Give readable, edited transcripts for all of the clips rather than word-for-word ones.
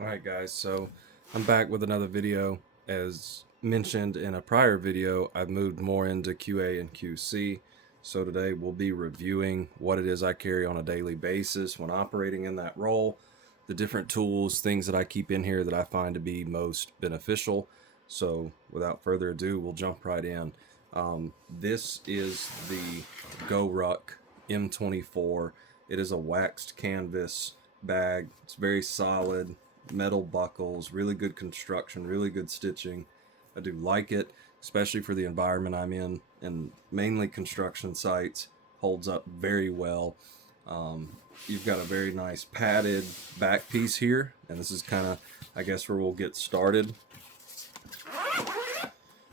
Alright guys, so I'm back with another video. As mentioned in a prior video, I've moved more into QA and QC. So today we'll be reviewing what it is I carry on a daily basis when operating in that role, the different tools, things that I keep in here that I find to be most beneficial. So without further ado, we'll jump right in. This is the GoRuck M24. It is a waxed canvas bag. It's very solid, metal buckles, really good construction, really good stitching. I do like it, especially for the environment I'm in, and mainly construction sites. Holds up very well. You've got a very nice padded back piece here, and this is kind of, I guess, where we'll get started.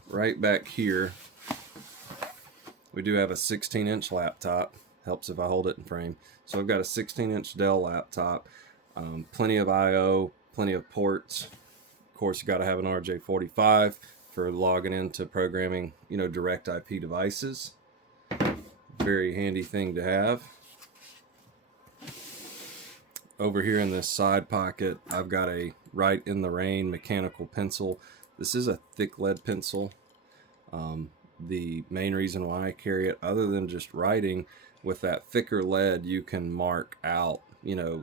Right back here, we do have a 16-inch laptop. Helps if I hold it in frame. So I've got a 16-inch Dell laptop, plenty of I/O, plenty of ports. Of course, you got to have an RJ45 for logging into programming, direct IP devices. Very handy thing to have. Over here in this side pocket, I've got a Write in the Rain mechanical pencil. This is a thick lead pencil. The main reason why I carry it, other than just writing, with that thicker lead, you can mark out,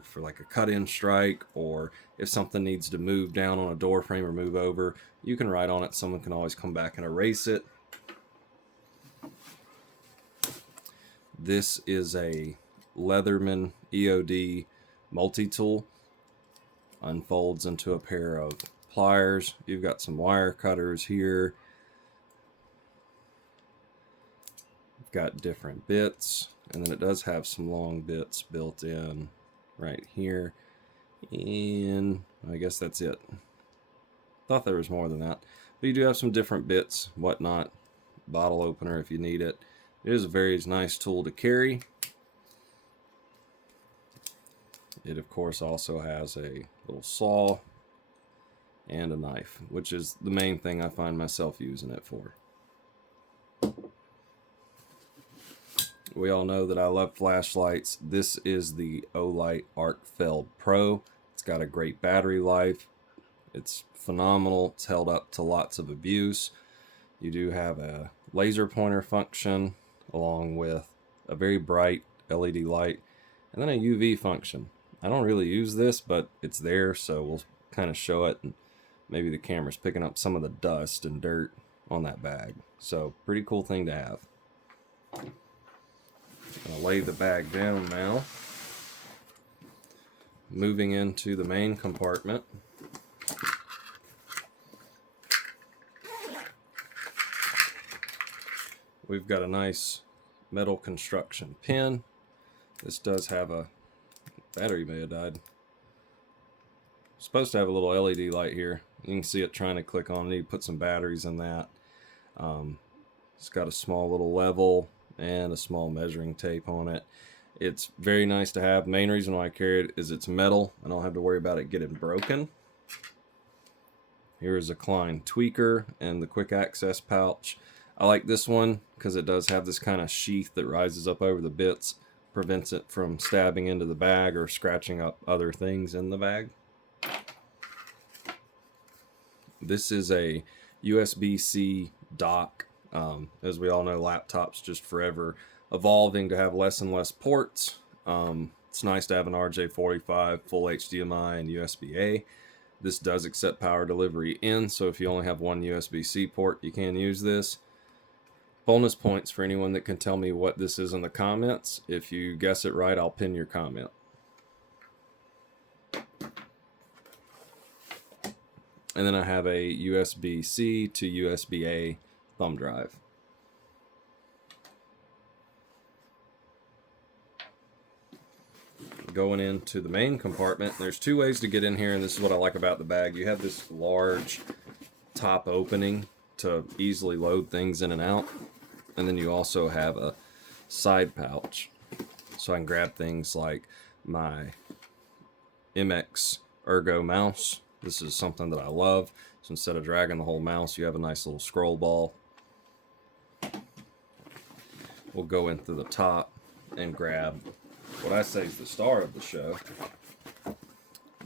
for like a cut-in strike, or if something needs to move down on a door frame or move over, you can write on it. Someone can always come back and erase it. This is a Leatherman EOD multi-tool. Unfolds into a pair of pliers. You've got some wire cutters here. You've got different bits, and then it does have some long bits built in right here. And I guess that's it. Thought there was more than that. But you do have some different bits, whatnot. Bottle opener if you need it. It is a very nice tool to carry. It, of course, also has a little saw and a knife, which is the main thing I find myself using it for. We all know that I love flashlights. This is the Olight Arcfeld Pro. It's got a great battery life. It's phenomenal. It's held up to lots of abuse. You do have a laser pointer function along with a very bright LED light, and then a UV function. I don't really use this, but it's there, so we'll kind of show it, and maybe the camera's picking up some of the dust and dirt on that bag. So pretty cool thing to have. I'm gonna lay the bag down now. Moving into the main compartment. We've got a nice metal construction pin. This does have a battery, may have died. It's supposed to have a little LED light here. You can see it trying to click on it. You put some batteries in that. It's got a small little level and a small measuring tape on it. It's very nice to have. Main reason why I carry it is it's metal. I don't have to worry about it getting broken. Here is a Klein tweaker and the quick access pouch. I like this one because it does have this kind of sheath that rises up over the bits, prevents it from stabbing into the bag or scratching up other things in the bag. This is a USB-C dock. As we all know, laptops just forever evolving to have less and less ports. It's nice to have an RJ45, full HDMI, and USB-A. This does accept power delivery in, so if you only have one USB-C port, you can use this. Bonus points for anyone that can tell me what this is in the comments. If you guess it right, I'll pin your comment. And then I have a USB-C to USB-A thumb drive. Going into the main compartment, there's two ways to get in here, and this is what I like about the bag. You have this large top opening to easily load things in and out, and then you also have a side pouch, so I can grab things like my MX Ergo mouse. This is something that I love, so instead of dragging the whole mouse, you have a nice little scroll ball. We'll go in through the top and grab what I say is the star of the show,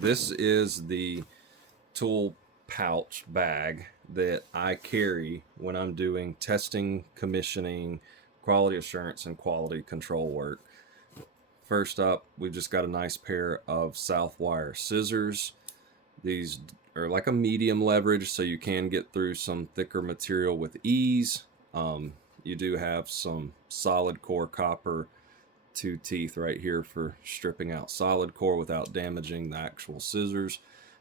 This is the tool pouch bag that I carry when I'm doing testing, commissioning, quality assurance, and quality control work. First up, we've just got a nice pair of Southwire scissors. These are like a medium leverage, so you can get through some thicker material with ease. You do have some solid core copper 2 teeth right here for stripping out solid core without damaging the actual scissors.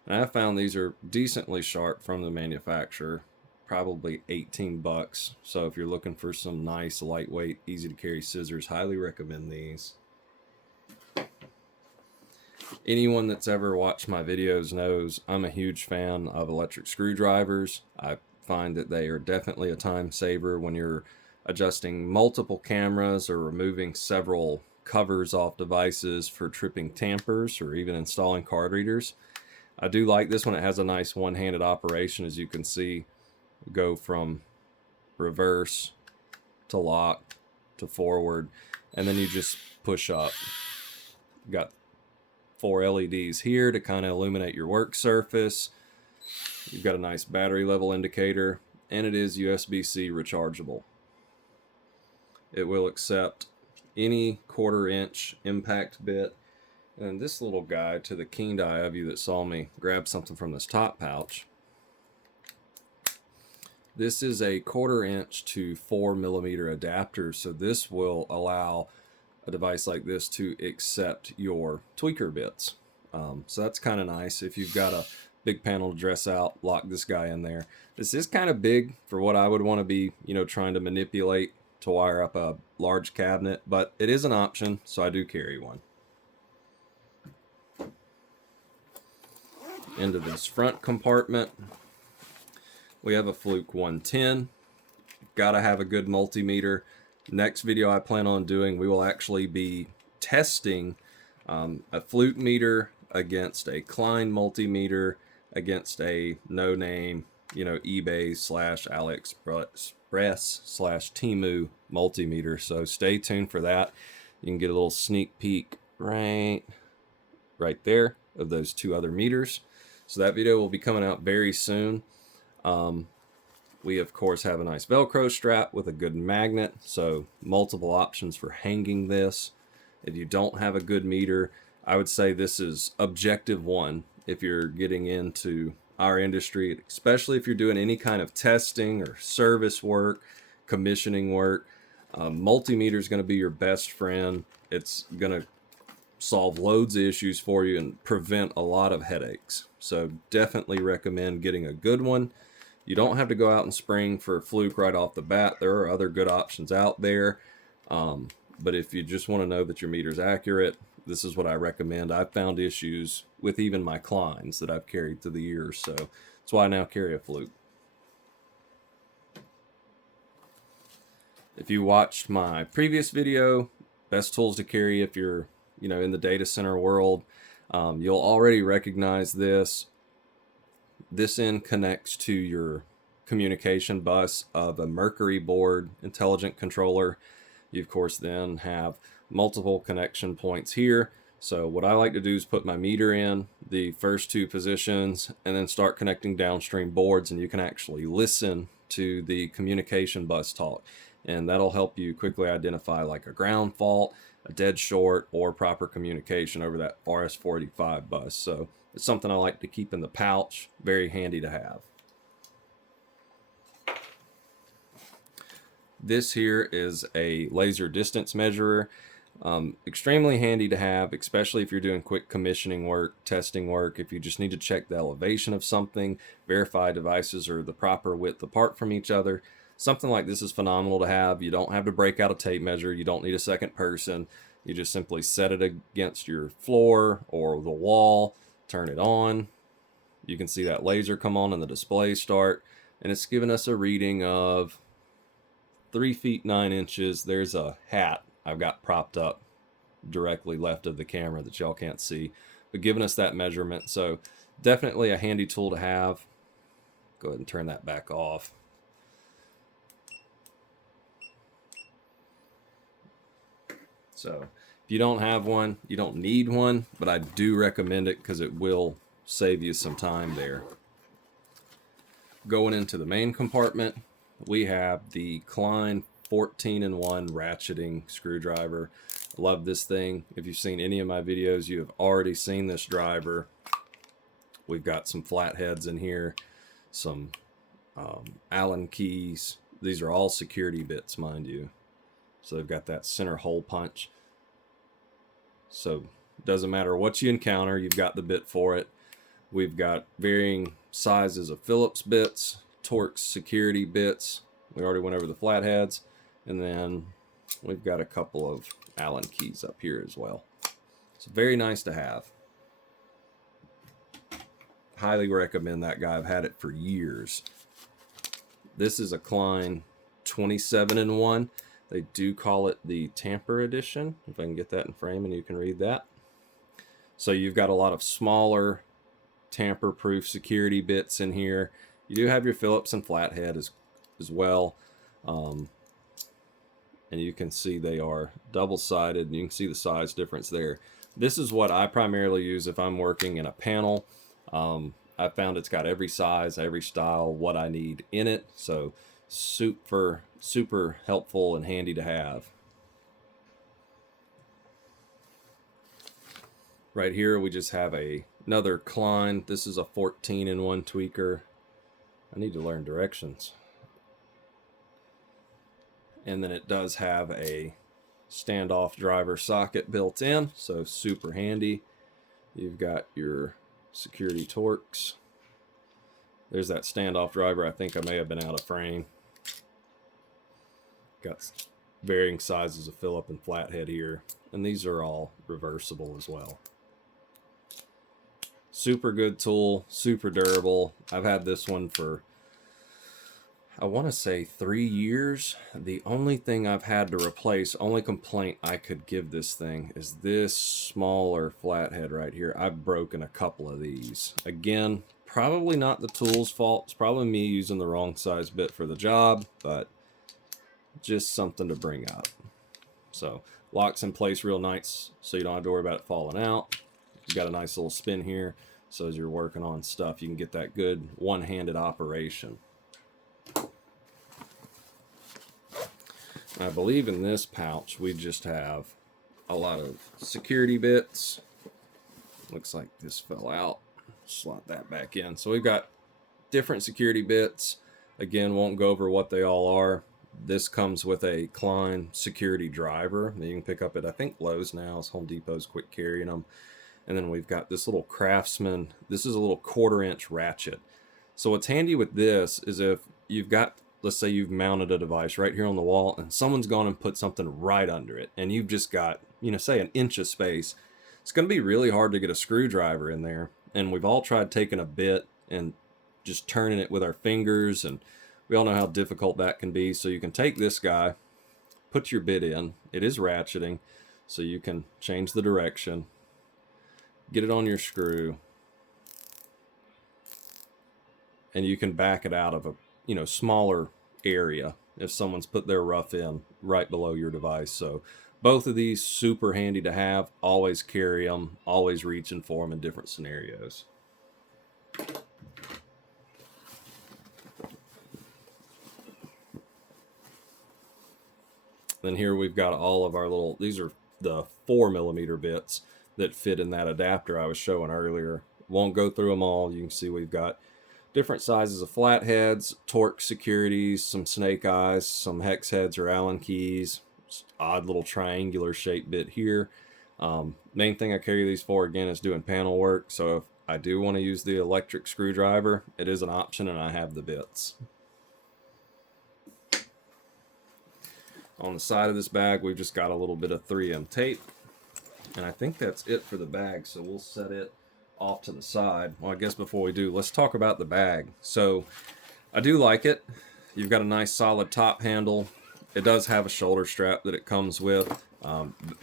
And I found these are decently sharp from the manufacturer, probably 18 bucks. So if you're looking for some nice, lightweight, easy to carry scissors, highly recommend these. Anyone that's ever watched my videos knows I'm a huge fan of electric screwdrivers. I find that they are definitely a time saver when you're adjusting multiple cameras or removing several covers off devices for tripping tampers or even installing card readers. I do like this one. It has a nice one-handed operation, as you can see. Go from reverse to lock to forward, and then you just push up. Got 4 LEDs here to kind of illuminate your work surface. You've got a nice battery level indicator, and it is USB-C rechargeable. It will accept any 1/4 inch impact bit. And this little guy, to the keen eye of you that saw me grab something from this top pouch, this is a 1/4 inch to 4 millimeter adapter, so this will allow a device like this to accept your tweaker bits. So that's kind of nice. If you've got a big panel to dress out, lock this guy in there. This is kind of big for what I would want to be, trying to manipulate to wire up a large cabinet, but it is an option, so I do carry one. Into this front compartment, we have a Fluke 110. Gotta have a good multimeter. Next video I plan on doing, we will actually be testing a Fluke meter against a Klein multimeter against a no-name, eBay / AliExpress / Temu multimeter. So stay tuned for that. You can get a little sneak peek right there of those 2 other meters. So that video will be coming out very soon. We of course have a nice Velcro strap with a good magnet, so multiple options for hanging this. If you don't have a good meter, I would say this is objective one if you're getting into our industry, especially if you're doing any kind of testing or service work, commissioning work. Multimeter is going to be your best friend. It's going to solve loads of issues for you and prevent a lot of headaches. So definitely recommend getting a good one. You don't have to go out and spring for Fluke right off the bat. There are other good options out there. But if you just want to know that your meter's accurate, this is what I recommend. I've found issues with even my Kleins that I've carried through the years, so that's why I now carry a Fluke. If you watched my previous video, best tools to carry if you're in the data center world, you'll already recognize this. This end connects to your communication bus of a Mercury board intelligent controller. You of course then have multiple connection points here. So what I like to do is put my meter in the first 2 positions and then start connecting downstream boards, and you can actually listen to the communication bus talk, and that'll help you quickly identify like a ground fault, a dead short, or proper communication over that RS-485 bus. So it's something I like to keep in the pouch. Very handy to have. This here is a laser distance measurer. Extremely handy to have, especially if you're doing quick commissioning work, testing work. If you just need to check the elevation of something, verify devices are the proper width apart from each other. Something like this is phenomenal to have. You don't have to break out a tape measure. You don't need a second person. You just simply set it against your floor or the wall, turn it on. You can see that laser come on and the display start, and it's giving us a reading of 3 feet 9 inches. There's a hat I've got propped up directly left of the camera that y'all can't see, but giving us that measurement. So definitely a handy tool to have. Go ahead and turn that back off. So if If you don't have one, you don't need one, but I do recommend it because it will save you some time there. Going into the main compartment, we have the Klein 14-in-1 ratcheting screwdriver. I love this thing. If you've seen any of my videos, you have already seen this driver. We've got some flatheads in here, some Allen keys. These are all security bits, mind you. So they've got that center hole punch. So it doesn't matter what you encounter, you've got the bit for it. We've got varying sizes of Phillips bits, Torx security bits. We already went over the flatheads. And then we've got a couple of Allen keys up here as well. It's very nice to have. Highly recommend that guy. I've had it for years. This is a Klein 27-in-1. They do call it the Tamper Edition, if I can get that in frame and you can read that. So you've got a lot of smaller tamper-proof security bits in here. You do have your Phillips and flathead as well. And you can see they are double-sided, and you can see the size difference there. This is what I primarily use if I'm working in a panel. I found it's got every size, every style, what I need in it. So super helpful and handy to have. Right here we just have another Klein. This is a 14-in-1 tweaker. I need to learn directions. And then it does have a standoff driver socket built in, so super handy. You've got your security Torx. There's that standoff driver. I think I may have been out of frame. Got varying sizes of Phillip and flathead here, and these are all reversible as well. Super good tool, super durable. I've had this one for, I want to say 3 years. The only thing I've had to replace, only complaint I could give this thing is this smaller flathead right here. I've broken a couple of these. Again, probably not the tool's fault. It's probably me using the wrong size bit for the job, but just something to bring up. So locks in place real nice, so you don't have to worry about it falling out. You've got a nice little spin here, so as you're working on stuff, you can get that good one-handed operation. I believe in this pouch we just have a lot of security bits. Looks like this fell out. Slot that back in. So we've got different security bits. Again, won't go over what they all are. This comes with a Klein security driver that you can pick up at, I think, Lowe's now. It's Home Depot's quick carrying them. And then we've got this little Craftsman. This is a little 1/4-inch ratchet. So what's handy with this is if you've got, let's say you've mounted a device right here on the wall and someone's gone and put something right under it, and you've just got, say 1 inch of space, it's going to be really hard to get a screwdriver in there. And we've all tried taking a bit and just turning it with our fingers, and we all know how difficult that can be. So you can take this guy, put your bit in. It is ratcheting, so you can change the direction, get it on your screw, and you can back it out of a smaller area if someone's put their rough in right below your device. So both of these super handy to have. Always carry them, always reaching for them in different scenarios. Then here we've got all of our little, these are the 4mm bits that fit in that adapter I was showing earlier. Won't go through them all. You can see we've got different sizes of flatheads, Torx securities, some snake eyes, some hex heads or Allen keys, odd little triangular shaped bit here. Main thing I carry these for, again, is doing panel work. So if I do want to use the electric screwdriver, it is an option, and I have the bits. On the side of this bag, we've just got a little bit of 3M tape, and I think that's it for the bag, so we'll set it off to the side. Well, I guess before we do, let's talk about the bag. So I do like it. You've got a nice solid top handle. It does have a shoulder strap that it comes with.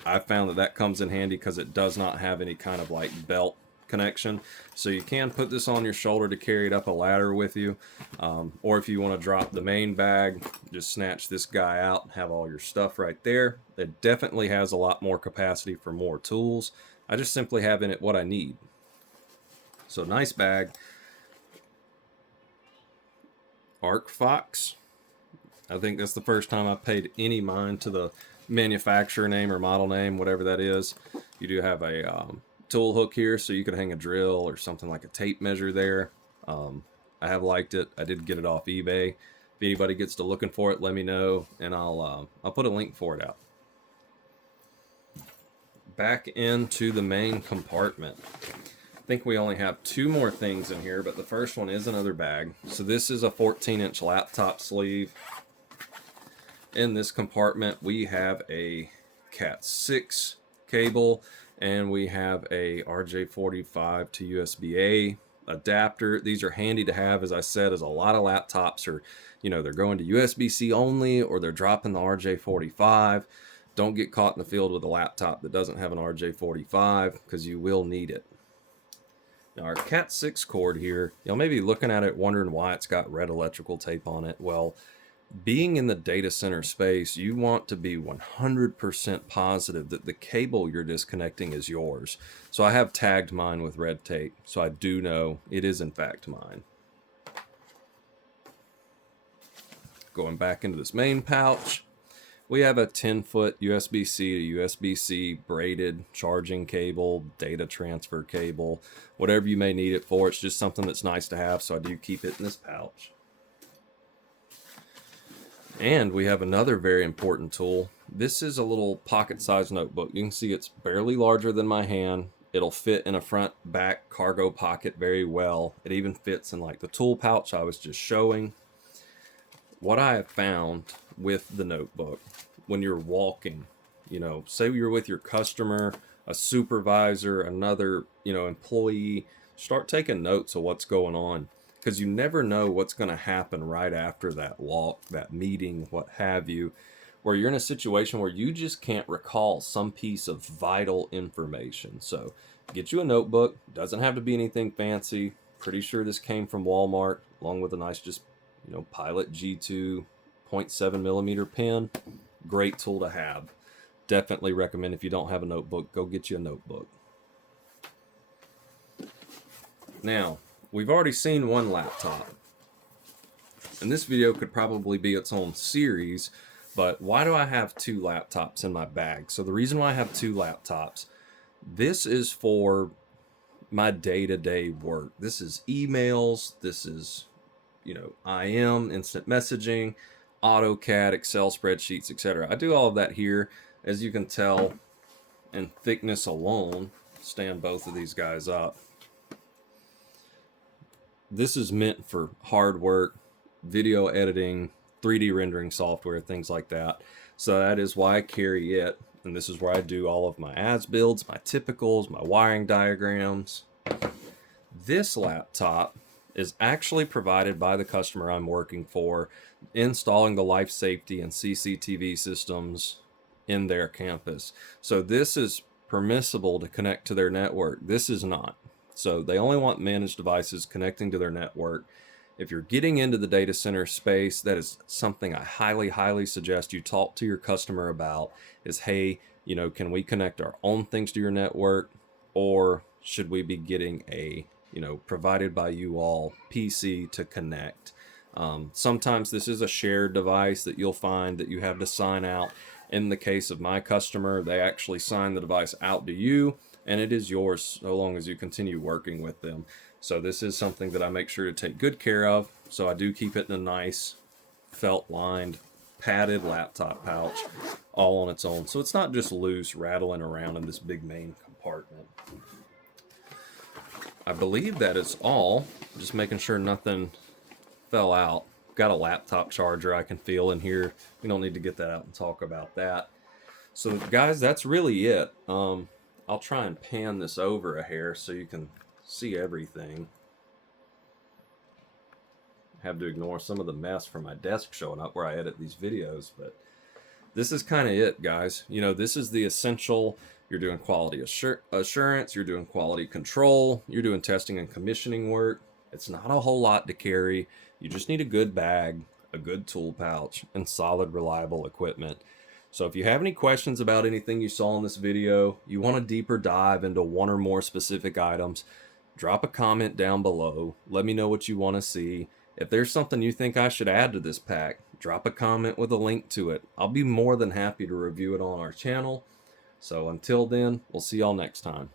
I found that comes in handy because it does not have any kind of like belt connection. So you can put this on your shoulder to carry it up a ladder with you. Or if you want to drop the main bag, just snatch this guy out and have all your stuff right there. It definitely has a lot more capacity for more tools. I just simply have in it what I need. So nice bag. ArcFox. I think that's the first time I've paid any mind to the manufacturer name or model name, whatever that is. You do have a tool hook here, so you could hang a drill or something like a tape measure there. I have liked it. I did get it off eBay. If anybody gets to looking for it, let me know, and I'll put a link for it out. Back into the main compartment. I think we only have 2 more things in here, but the first one is another bag. So this is a 14-inch laptop sleeve. In this compartment, we have a Cat6 cable, and we have a RJ45 to USB-A adapter. These are handy to have, as I said, as a lot of laptops are, they're going to USB-C only, or they're dropping the RJ45. Don't get caught in the field with a laptop that doesn't have an RJ45, because you will need it. Now our Cat6 cord here, you may be looking at it wondering why it's got red electrical tape on it. Well, being in the data center space, you want to be 100% positive that the cable you're disconnecting is yours. So I have tagged mine with red tape, so I do know it is in fact mine. Going back into this main pouch, we have a 10-foot USB-C to USB-C braided charging cable, data transfer cable, whatever you may need it for. It's just something that's nice to have, so I do keep it in this pouch. And we have another very important tool. This is a little pocket-sized notebook. You can see it's barely larger than my hand. It'll fit in a front-back cargo pocket very well. It even fits in like the tool pouch I was just showing. What I have found with the notebook, when you're walking, say you're with your customer, a supervisor, another, employee, start taking notes of what's going on. Because you never know what's going to happen right after that walk, that meeting, what have you, where you're in a situation where you just can't recall some piece of vital information. So get you a notebook. Doesn't have to be anything fancy. Pretty sure this came from Walmart, along with a nice Pilot G2 0.7 millimeter pen. Great tool to have. Definitely recommend, if you don't have a notebook, go get you a notebook. Now, we've already seen one laptop, and this video could probably be its own series, but why do I have 2 laptops in my bag? So the reason why I have 2 laptops, this is for my day-to-day work. This is emails, this is, IM, instant messaging, AutoCAD, Excel spreadsheets, etc. I do all of that here. As you can tell, in thickness alone, stand both of these guys up. This is meant for hard work, video editing, 3D rendering software, things like that. So that is why I carry it. And this is where I do all of my as builds, my typicals, my wiring diagrams. This laptop is actually provided by the customer I'm working for, installing the life safety and CCTV systems in their campus. So this is permissible to connect to their network. This is not. So they only want managed devices connecting to their network. If you're getting into the data center space, that is something I highly, highly suggest you talk to your customer about is, hey, can we connect our own things to your network, or should we be getting a, provided by you all PC to connect? Sometimes this is a shared device that you'll find that you have to sign out. In the case of my customer, they actually sign the device out to you, and it is yours so long as you continue working with them. So this is something that I make sure to take good care of. So I do keep it in a nice felt-lined, padded laptop pouch, all on its own. So it's not just loose, rattling around in this big main compartment. I believe that is all. Just making sure nothing fell out. Got a laptop charger I can feel in here. We don't need to get that out and talk about that. So guys, that's really it. I'll try and pan this over a hair so you can see everything. Have to ignore some of the mess from my desk showing up where I edit these videos, but this is kind of it, guys. This is the essential You're doing quality assurance, you're doing quality control, you're doing testing and commissioning work. It's not a whole lot to carry. You just need a good bag, a good tool pouch, and solid, reliable equipment. So if you have any questions about anything you saw in this video, you want a deeper dive into one or more specific items, drop a comment down below. Let me know what you want to see. If there's something you think I should add to this pack, drop a comment with a link to it. I'll be more than happy to review it on our channel. So until then, we'll see y'all next time.